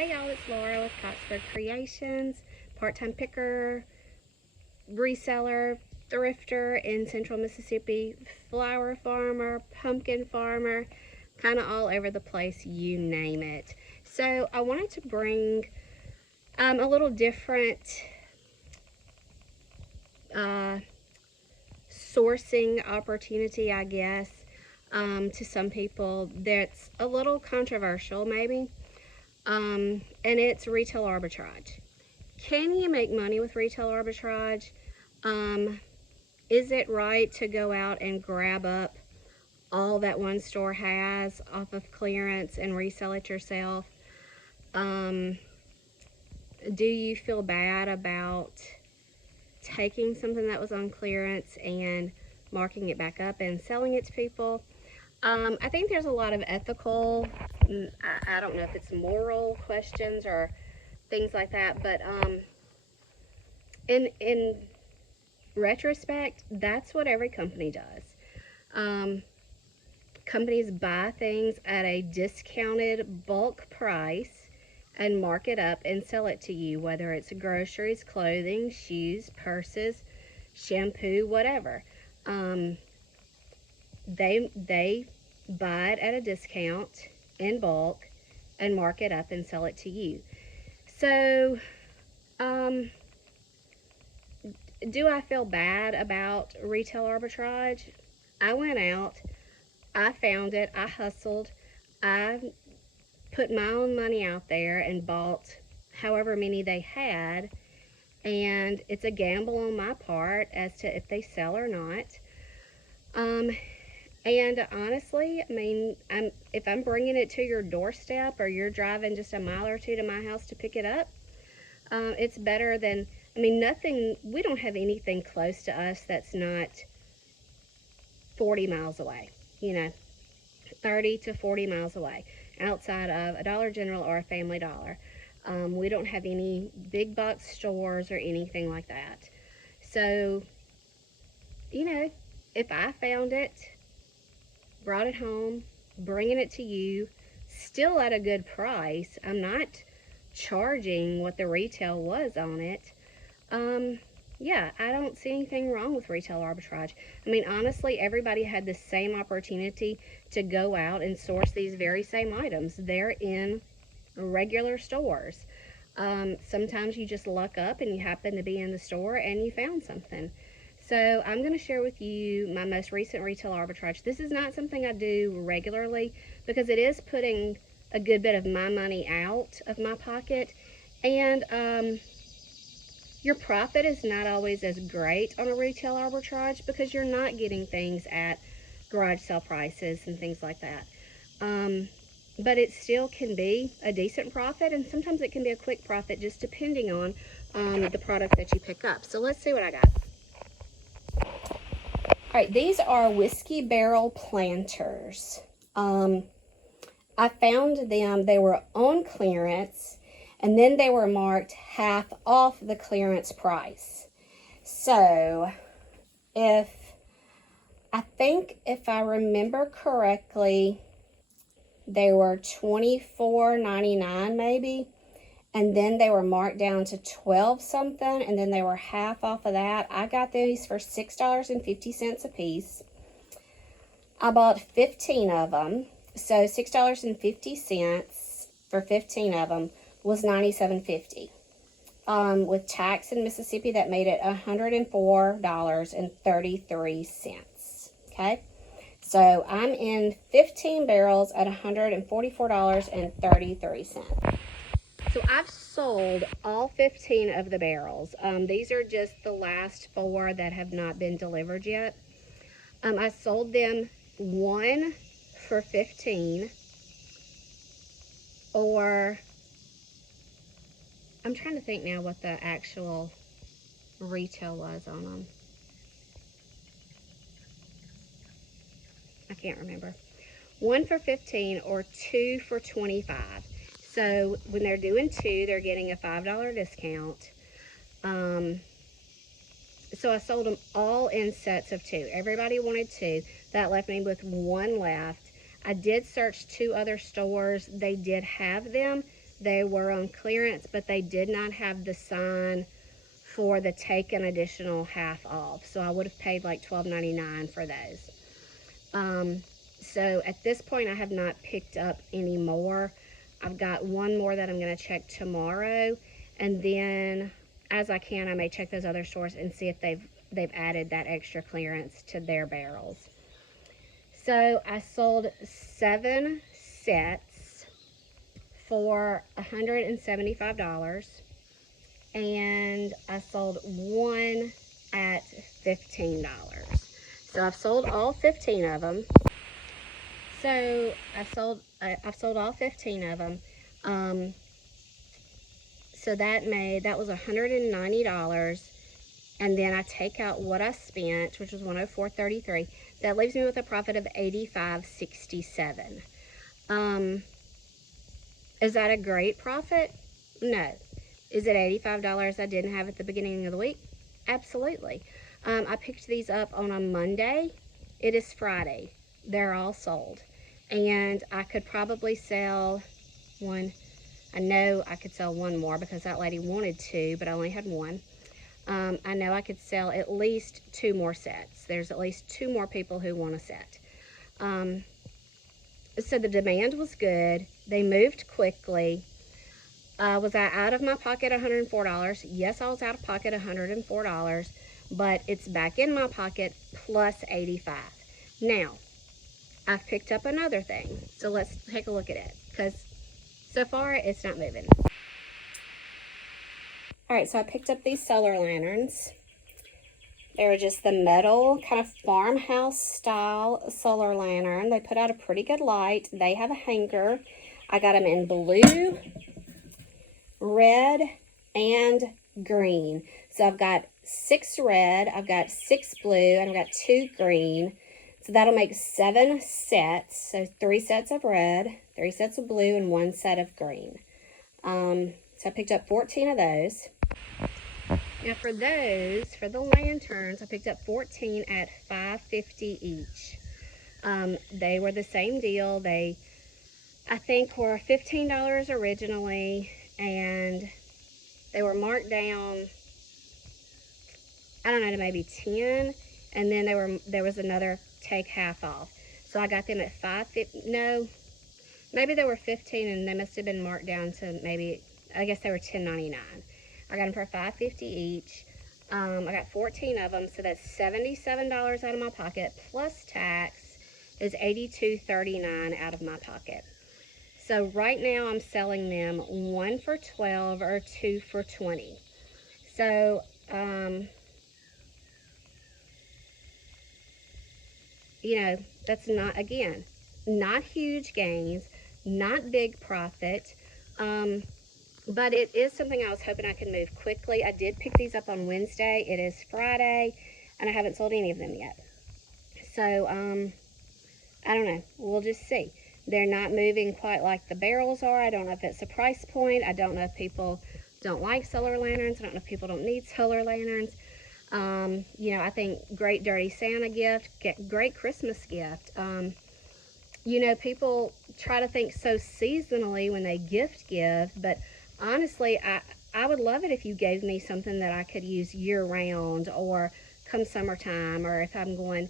Hey y'all, it's Laura with Cotsburg Creations, part-time picker, reseller, thrifter in central Mississippi, flower farmer, pumpkin farmer, kind of all over the place, you name it. So I wanted to bring a little different sourcing opportunity, I guess, to some people that's a little controversial maybe. And it's retail arbitrage. Can you make money with retail arbitrage? Is it right to go out and grab up all that one store has off of clearance and resell it yourself? Do you feel bad about taking something that was on clearance and marking it back up and selling it to people? I think there's a lot of ethical, I don't know if it's moral questions or things like that, but in retrospect, that's what every company does. Companies buy things at a discounted bulk price and mark it up and sell it to you, whether it's groceries, clothing, shoes, purses, shampoo, whatever. They buy it at a discount in bulk and mark it up and sell it to you. So, do I feel bad about retail arbitrage? I went out, I found it, I hustled, I put my own money out there and bought however many they had, and it's a gamble on my part as to if they sell or not. And honestly, I mean, if I'm bringing it to your doorstep or you're driving just a mile or two to my house to pick it up, it's better than, I mean, nothing, we don't have anything close to us that's not 40 miles away, 30 to 40 miles away, outside of a Dollar General or a Family Dollar. We don't have any big box stores or anything like that. So, if I found it, brought it home, bringing it to you, still at a good price, I'm not charging what the retail was on it. Yeah, I don't see anything wrong with retail arbitrage. I mean, honestly, everybody had the same opportunity to go out and source these very same items. They're in regular stores. Sometimes you just luck up and you happen to be in the store and you found something. So I'm going to share with you my most recent retail arbitrage. This is not something I do regularly because it is putting a good bit of my money out of my pocket, and your profit is not always as great on a retail arbitrage because you're not getting things at garage sale prices and things like that. But it still can be a decent profit, and sometimes it can be a quick profit just depending on the product that you pick up. So let's see what I got. All right, these are whiskey barrel planters. I found them, they were on clearance, and then they were marked half off the clearance price. So, I think if I remember correctly, they were $24.99 maybe, and then they were marked down to $12 something, and then they were half off of that. I got these for $6.50 a piece. I bought 15 of them, so $6.50 for 15 of them was $97.50. With tax in Mississippi, that made it $104.33. Okay, so I'm in 15 barrels at $144.33. So I've sold all 15 of the barrels. These are just the last 4 that have not been delivered yet. I sold them one for 15, or I'm trying to think now what the actual retail was on them. I can't remember. 1 for 15 or 2 for 25. So when they're doing 2, they're getting a $5 discount. So I sold them all in sets of 2. Everybody wanted 2. That left me with 1 left. I did search 2 other stores. They did have them, They were on clearance, but they did not have the sign for the take an additional half off. So I would have paid like $12.99 for those. So at this point, I have not picked up any more. I've got one more that I'm going to check tomorrow, and then as I can, I may check those other stores and see if they've added that extra clearance to their barrels. So I sold 7 sets for $175, and I sold one at $15. So I've sold all 15 of them. So I've sold all 15 of them. So that was $190, and then I take out what I spent, which was $104.33. That leaves me with a profit of $85.67. Is that a great profit? No. Is it $85 I didn't have at the beginning of the week? Absolutely. I picked these up on a Monday. It is Friday. They're all sold. And I could probably sell one. I know I could sell one more because that lady wanted 2, but I only had 1. I know I could sell at least 2 more sets. There's at least 2 more people who want a set. So the demand was good. They moved quickly. Was I out of my pocket $104? Yes, I was out of pocket $104, but it's back in my pocket plus $85. Now, I've picked up another thing. So let's take a look at it, because so far it's not moving. All right, so I picked up these solar lanterns. They were just the metal kind of farmhouse style solar lantern. They put out a pretty good light. They have a hanger. I got them in blue, red, and green. So I've got 6 red, I've got 6 blue, and I've got 2 green. So that'll make 7 sets. So 3 sets of red, 3 sets of blue, and 1 set of green. So I picked up 14 of those. Now for the lanterns, I picked up 14 at $5.50 each. They were the same deal. They, I think, were $15 originally, and they were marked down, I don't know, to maybe 10, and then there was another take half off. So I got them at $5.50. No, maybe they were 15, and they must have been marked down to maybe, I guess they were $10.99. I got them for $5.50 each. I got 14 of them, so that's $77 out of my pocket, plus tax is $82.39 out of my pocket. So right now I'm selling them 1 for $12 or 2 for $20. So, you know, that's not, again, not huge gains, not big profit, but it is something I was hoping I could move quickly. I did pick these up on Wednesday. It is Friday, and I haven't sold any of them yet. So, I don't know. We'll just see. They're not moving quite like the barrels are. I don't know if it's a price point. I don't know if people don't like solar lanterns. I don't know if people don't need solar lanterns. You know, I think great dirty Santa gift, great Christmas gift. You know, people try to think so seasonally when they gift give, but honestly, I would love it if you gave me something that I could use year-round, or come summertime, or if I'm going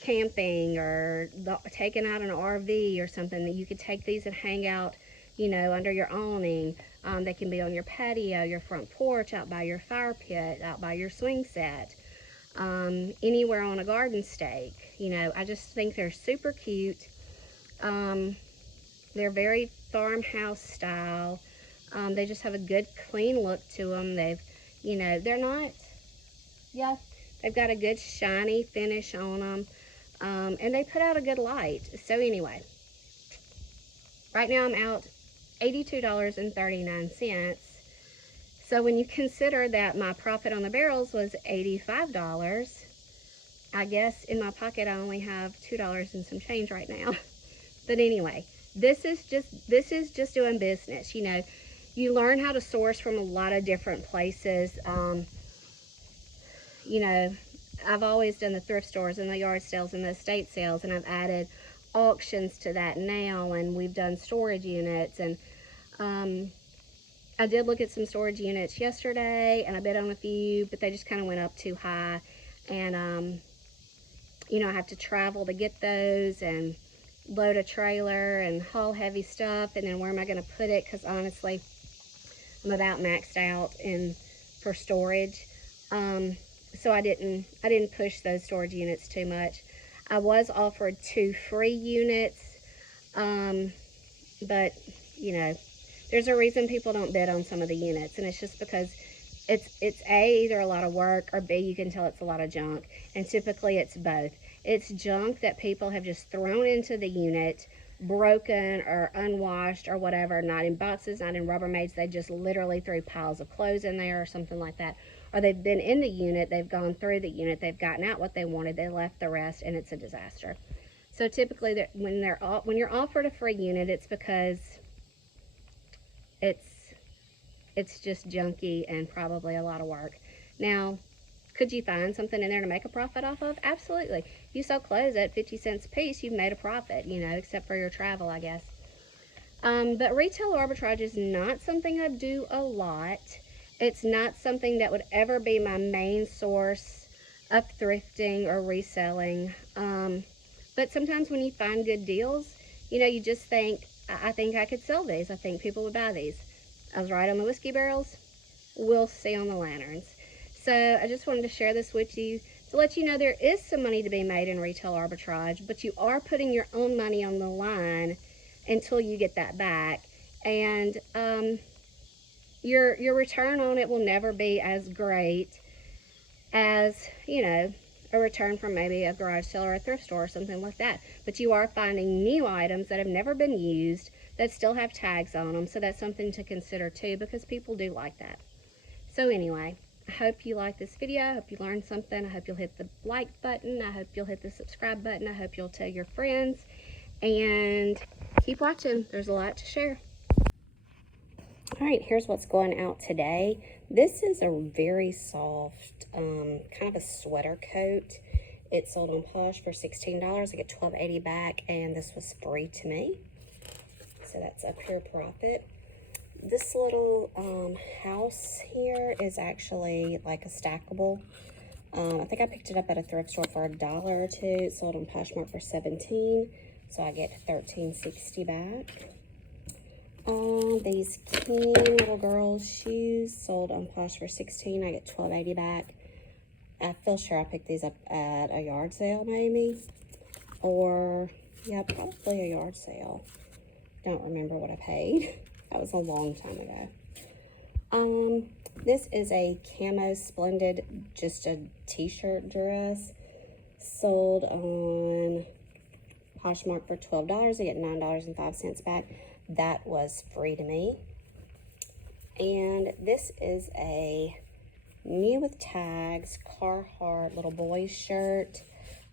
camping or taking out an RV or something, that you could take these and hang out, you know, under your awning. They can be on your patio, your front porch, out by your fire pit, out by your swing set, anywhere on a garden stake. You know, I just think they're super cute. They're very farmhouse style. They just have a good clean look to them. They've, you know, they're not, yeah, they've got a good shiny finish on them. And they put out a good light. So anyway, right now I'm out $82.39. So when you consider that my profit on the barrels was $85, I guess in my pocket I only have $2 and some change right now. But anyway, this is just doing business. You know, you learn how to source from a lot of different places. You know, I've always done the thrift stores and the yard sales and the estate sales, and I've added auctions to that now, and we've done storage units, and I did look at some storage units yesterday, and I bid on a few, but they just kind of went up too high. And, you know, I have to travel to get those and load a trailer and haul heavy stuff. And then where am I going to put it? Because honestly, I'm about maxed out for storage. So I didn't push those storage units too much. I was offered 2 free units, but you know, there's a reason people don't bid on some of the units, and it's just because it's A, either a lot of work, or B, you can tell it's a lot of junk. And typically it's both. It's junk that people have just thrown into the unit, broken or unwashed or whatever, not in boxes, not in Rubbermaids. They just literally threw piles of clothes in there or something like that. Or they've been in the unit, they've gone through the unit, they've gotten out what they wanted, they left the rest, and it's a disaster. So typically when you're offered a free unit, it's because it's just junky and probably a lot of work. Now, could you find something in there to make a profit off of? Absolutely. If you sell clothes at 50 cents a piece, you've made a profit, you know, except for your travel, I guess. But retail arbitrage is not something I do a lot. It's not something that would ever be my main source of thrifting or reselling. But sometimes when you find good deals, you know, you just think, I think I could sell these. I think people would buy these. I was right on the whiskey barrels. We'll see on the lanterns. So I just wanted to share this with you to let you know there is some money to be made in retail arbitrage, but you are putting your own money on the line until you get that back. And your return on it will never be as great as, you know, a return from maybe a garage sale or a thrift store or something like that. But you are finding new items that have never been used that still have tags on them. So that's something to consider too, because people do like that. So anyway, I hope you like this video. I hope you learned something. I hope you'll hit the like button. I hope you'll hit the subscribe button. I hope you'll tell your friends. And keep watching. There's a lot to share. All right, here's what's going out today. This is a very soft, kind of a sweater coat. It sold on Posh for $16. I get $12.80 back, and this was free to me. So that's a pure profit. This little house here is actually like a stackable. I think I picked it up at a thrift store for $1 or $2. It sold on Poshmark for $17, so I get $13.60 back. These cute little girls' shoes sold on Posh for $16. I get $12.80 back. I feel sure I picked these up at a yard sale, maybe, or yeah, probably a yard sale. Don't remember what I paid. That was a long time ago. This is a camo splendid, just a t-shirt dress, sold on Poshmark for $12. I get $9.05 back. That was free to me. And this is a new with tags Carhartt little boy's shirt.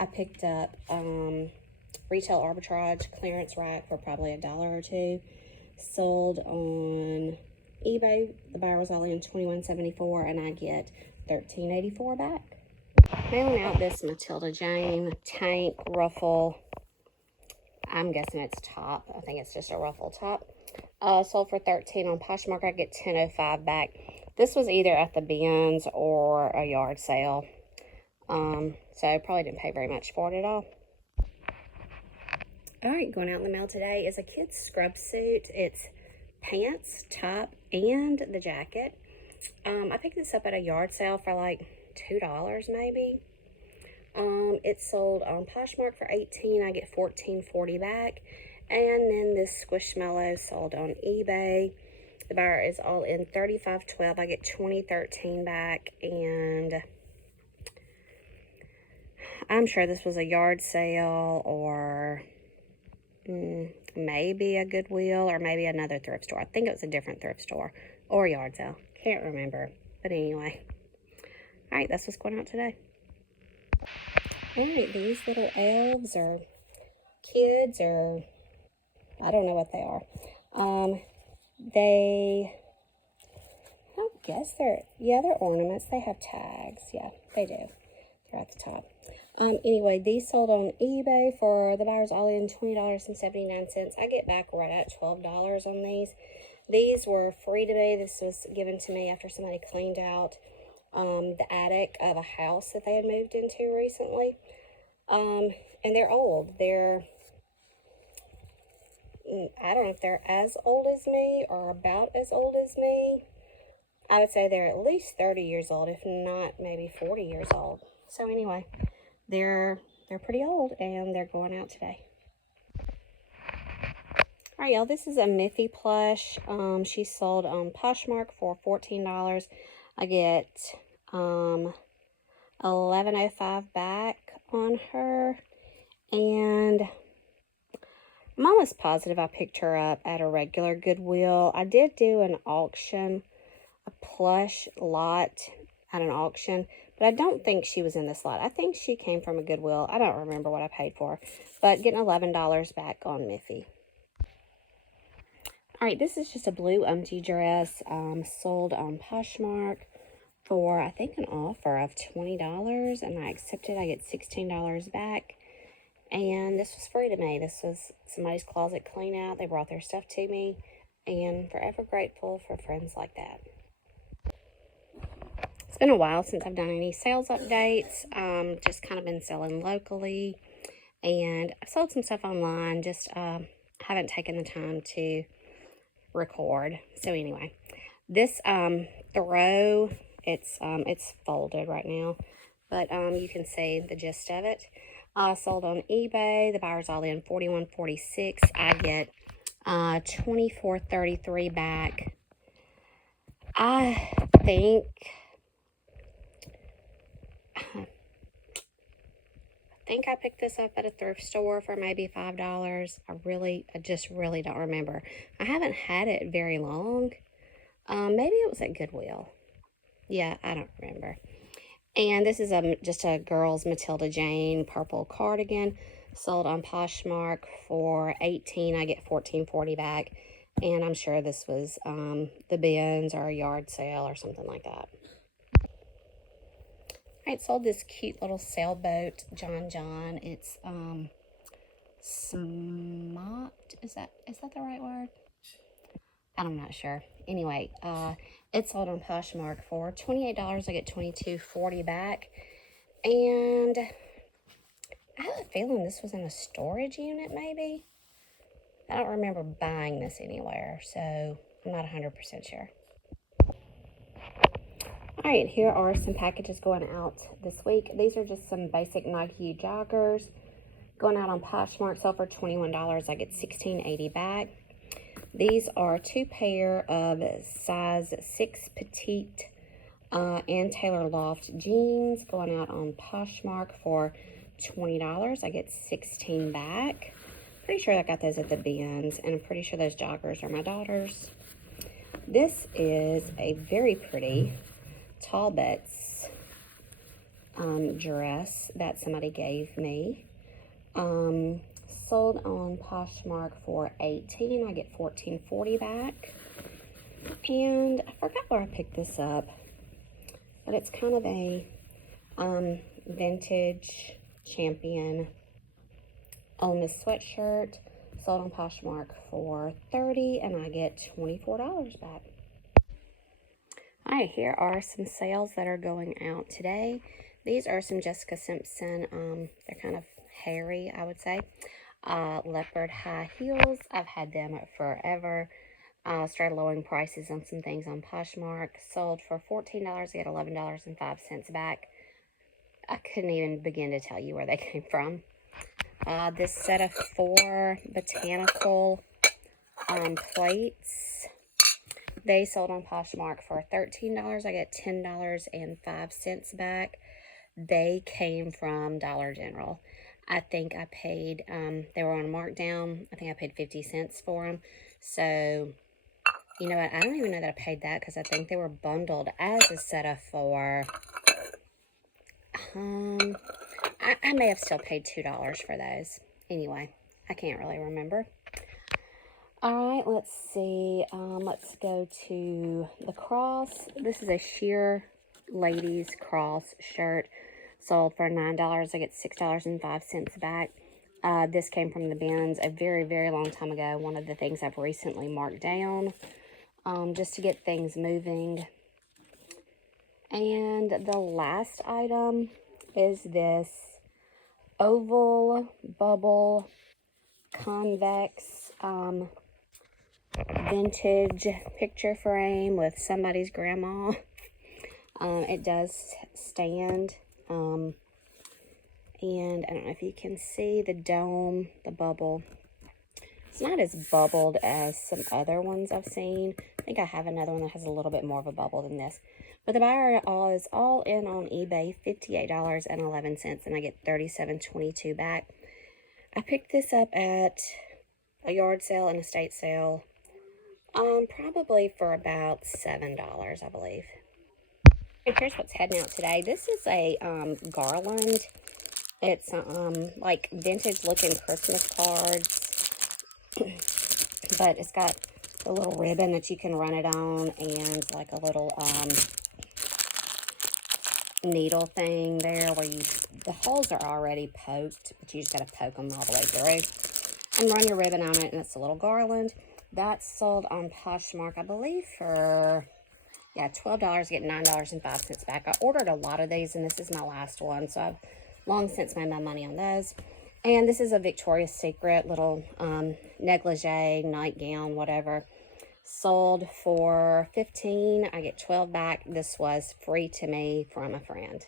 I picked up retail arbitrage clearance rack for probably $1 or $2. Sold on eBay. The buyer was all in $21.74, and I get $13.84 back. Mailing out this Matilda Jane tank ruffle. I'm guessing it's top. I think it's just a ruffle top. Sold for $13 on Poshmark. I get $10.05 back. This was either at the bins or a yard sale. So I probably didn't pay very much for it at all. All right, going out in the mail today is a kid's scrub suit. It's pants, top, and the jacket. I picked this up at a yard sale for like $2 maybe. It sold on Poshmark for $18. I get $14.40 back. And then this Squishmallow sold on eBay. The buyer is all in $35.12. I get $20.13 back. And I'm sure this was a yard sale or maybe a Goodwill or maybe another thrift store. I think it was a different thrift store or yard sale. Can't remember. But anyway. All right, that's what's going out today. All right, these little elves or kids or I don't know what they are. I don't guess they're ornaments. They have tags. Yeah, they do. They're at the top. Anyway, these sold on eBay for the buyers all in $20.79. I get back right at $12 on these. These were free to me. This was given to me after somebody cleaned out the attic of a house that they had moved into recently. And they're old. I don't know if they're as old as me or about as old as me. I would say they're at least 30 years old, if not maybe 40 years old. So anyway, they're pretty old, and they're going out today. All right, y'all, this is a Miffy plush. She sold on Poshmark for $14. I get $11.05 back on her, and I'm almost positive I picked her up at a regular Goodwill. I did do an auction, a plush lot at an auction, but I don't think she was in this lot. I think she came from a Goodwill. I don't remember what I paid for, but getting $11 back on Miffy. All right, this is just a blue dress, sold on Poshmark for, I think, an offer of $20, and I accepted. I get $16 back, and this was free to me. This was somebody's closet clean out. They brought their stuff to me, and forever grateful for friends like that. It's been a while since I've done any sales updates. Just kind of been selling locally, and I've sold some stuff online, just haven't taken the time to record. So anyway, this throw, it's folded right now, but you can see the gist of it. Sold on eBay. The buyer's all in $41.46. I get $24.33 back. I think I picked this up at a thrift store for maybe $5. I just really don't remember. I haven't had it very long. Maybe it was at Goodwill. Yeah, I don't remember. And this is just a girl's Matilda Jane purple cardigan, sold on Poshmark for $18. I get $14.40 back. And I'm sure this was the bins or a yard sale or something like that. I sold this cute little sailboat, John. It's smocked. Is that the right word? I'm not sure. Anyway, it's sold on Poshmark for $28. I get $22.40 back. And I have a feeling this was in a storage unit, maybe. I don't remember buying this anywhere, so I'm not 100% sure. All right, here are some packages going out this week. These are just some basic Nike joggers going out on Poshmark. Sold for $21. I get $16.80 back. These are 2 pair of size 6 petite and Taylor Loft jeans going out on Poshmark for $20. I get $16 back. Pretty sure I got those at the bins, and I'm pretty sure those joggers are my daughter's. This is a very pretty Talbot's dress that somebody gave me. Sold on Poshmark for $18. I get $14.40 back. And I forgot where I picked this up, but it's kind of a vintage Champion Ole Miss sweatshirt. Sold on Poshmark for $30, and I get $24 back. All right, here are some sales that are going out today. These are some Jessica Simpson. They're kind of hairy, I would say. Leopard high heels. I've had them forever. Started lowering prices on some things on Poshmark. Sold for $14. I get $11.05 back. I couldn't even begin to tell you where they came from. This set of 4 botanical plates. They sold on Poshmark for $13. I get $10.05 back. They came from Dollar General. I think I paid, they were on a markdown. I think I paid 50 cents for them. So, you know what? I don't even know that I paid that because I think they were bundled as a set of 4. I may have still paid $2 for those. Anyway, I can't really remember. All right, let's see. Let's go to the cross. This is a sheer ladies cross shirt. Sold for $9. I get $6.05 back. This came from the bins a very, very long time ago. One of the things I've recently marked down. just to get things moving. And the last item is this oval bubble convex vintage picture frame with somebody's grandma. It does stand, and I don't know if you can see the dome, the bubble. It's not as bubbled as some other ones I've seen. I think I have another one that has a little bit more of a bubble than this. But the buyer is all in on eBay, $58.11, and I get $37.22 back. I picked this up at a yard sale and estate sale, probably for about $7, I believe. And here's what's heading out today. This is a garland. It's like vintage looking Christmas cards. But it's got the little ribbon that you can run it on, and like a little needle thing there where the holes are already poked, but you just got to poke them all the way through and run your ribbon on it, and it's a little garland. That's sold on Poshmark, I believe, for $12, get $9.05 back. I ordered a lot of these, and this is my last one, so I've long since made my money on those. And this is a Victoria's Secret little negligee, nightgown, whatever. Sold for $15. I get $12 back. This was free to me from a friend.